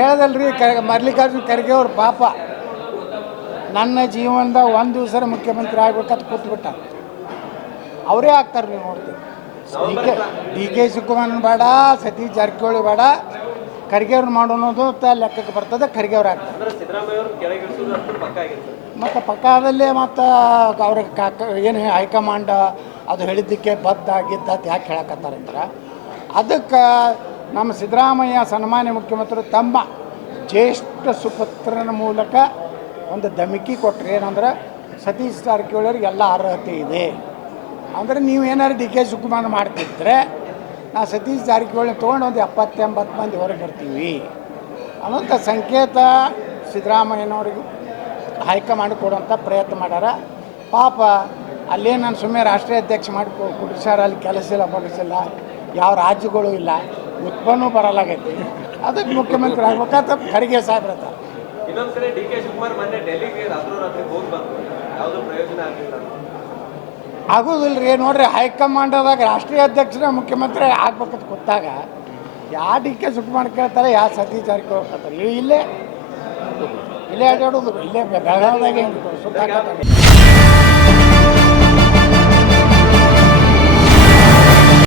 ಹೇಳದಲ್ರಿ ಮಲ್ಲಿಕಾರ್ಜುನ ಖರ್ಗೆ ಅವ್ರ ಪಾಪ ನನ್ನ ಜೀವನದ ಒಂದು ದಿವಸ ಮುಖ್ಯಮಂತ್ರಿ ಆಗ್ಬೇಕಂತ ಕೂತ್ಬಿಟ್ಟ. ಅವರೇ ಆಗ್ತಾರೆ. ನೀವು ನೋಡ್ತೀವಿ ಡಿ ಕೆ ಶಿವಕುಮಾರ್ ಬೇಡ, ಸತೀಶ್ ಜಾರಕಿಹೊಳಿ ಬೇಡ, ಖರ್ಗೆ ಅವ್ರನ್ನ ಮಾಡೋದು ಲೆಕ್ಕಕ್ಕೆ ಬರ್ತದೆ. ಖರ್ಗೆ ಅವ್ರು ಆಗ್ತಾರೆ. ಮತ್ತು ಪಕ್ಕದಲ್ಲೇ ಮತ್ತು ಅವ್ರಿಗೆ ಏನು ಹೈಕಮಾಂಡ್ ಅದು ಹೇಳಿದ್ದಕ್ಕೆ ಬದ್ಧ ಗಿದ್ದ ಯಾಕೆ ಹೇಳಕತ್ತಾರಂದ್ರೆ, ಅದಕ್ಕೆ ನಮ್ಮ ಸಿದ್ದರಾಮಯ್ಯ ಸನ್ಮಾನ್ಯ ಮುಖ್ಯಮಂತ್ರಿ ತಮ್ಮ ಜ್ಯೇಷ್ಠ ಸುಪುತ್ರನ ಮೂಲಕ ಒಂದು ಧಮಕಿ ಕೊಟ್ಟರೆ ಏನಂದ್ರೆ, ಸತೀಶ್ ಜಾರಕಿಹೊಳಿಯವ್ರಿಗೆ ಎಲ್ಲ ಅರ್ಹತೆ ಇದೆ ಅಂದರೆ ನೀವು ಏನಾದ್ರು ಡಿ ಕೆ ಶಿವಕುಮಾರ್ ಮಾಡ್ತಿದ್ರೆ ನಾವು ಸತೀಶ್ ಜಾರಕಿಹೊಳಿ ತೊಗೊಂಡು ಒಂದು 70-80 ಮಂದಿ ಹೊರಗೆ ಬರ್ತೀವಿ ಅನ್ನೋಂಥ ಸಂಕೇತ ಸಿದ್ದರಾಮಯ್ಯನವ್ರಿಗೆ ಹೈಕಮಾಂಡ್ ಕೊಡುವಂಥ ಪ್ರಯತ್ನ ಮಾಡ್ಯಾರ. ಪಾಪ ಅಲ್ಲೇ ನಾನು ಸುಮ್ಮನೆ ರಾಷ್ಟ್ರೀಯ ಅಧ್ಯಕ್ಷ ಮಾಡಿ ಕುಡಿಸ್ಯಾರ, ಅಲ್ಲಿ ಕೆಲಸ ಇಲ್ಲ ಬಡಿಸಿಲ್ಲ, ಯಾವ ರಾಜ್ಯಗಳು ಇಲ್ಲ, ಉತ್ಪನ್ನ ಬರಲಾಗೈತಿ. ಅದಕ್ಕೆ ಮುಖ್ಯಮಂತ್ರಿ ಆಗ್ಬೇಕಂತ ಖರ್ಗೆ ಸಾಹೇಬ್ರತ್ತ. ಇನ್ನೊಂದು ಕಡೆ ಡಿ ಕೆ ಶಿವಕುಮಾರ್ ಮೊನ್ನೆ ಡೆಲ್ಲಿಗೆ ರಾತ್ರಿ ಹೋಗಿ ಬಂದು ಯಾವುದೂ ಪ್ರಯೋಜನ ಆಗಲಿಲ್ಲ. ಆಗೋದಿಲ್ಲ ರೀ. ನೋಡ್ರಿ, ಹೈಕಮಾಂಡದಾಗ ರಾಷ್ಟ್ರೀಯ ಅಧ್ಯಕ್ಷರ ಮುಖ್ಯಮಂತ್ರಿ ಆಗ್ಬೇಕಂತ ಗೊತ್ತಾಗ ಯಾವ ಡಿ ಕೆ ಶಿವಕುಮಾರ್ ಕೇಳ್ತಾರೆ, ಯಾವ ಸತೀಶ್ ಜಾರಕಿಹೊಳಿ ಕೇಳ್ತಾರೆ. ಇಲ್ಲೇ ಅಡ್ಡಾಡೋದು, ಇಲ್ಲೇ ಬೆಳಗಾವಿದಾಗೆ ಸುತ್ತಾಕ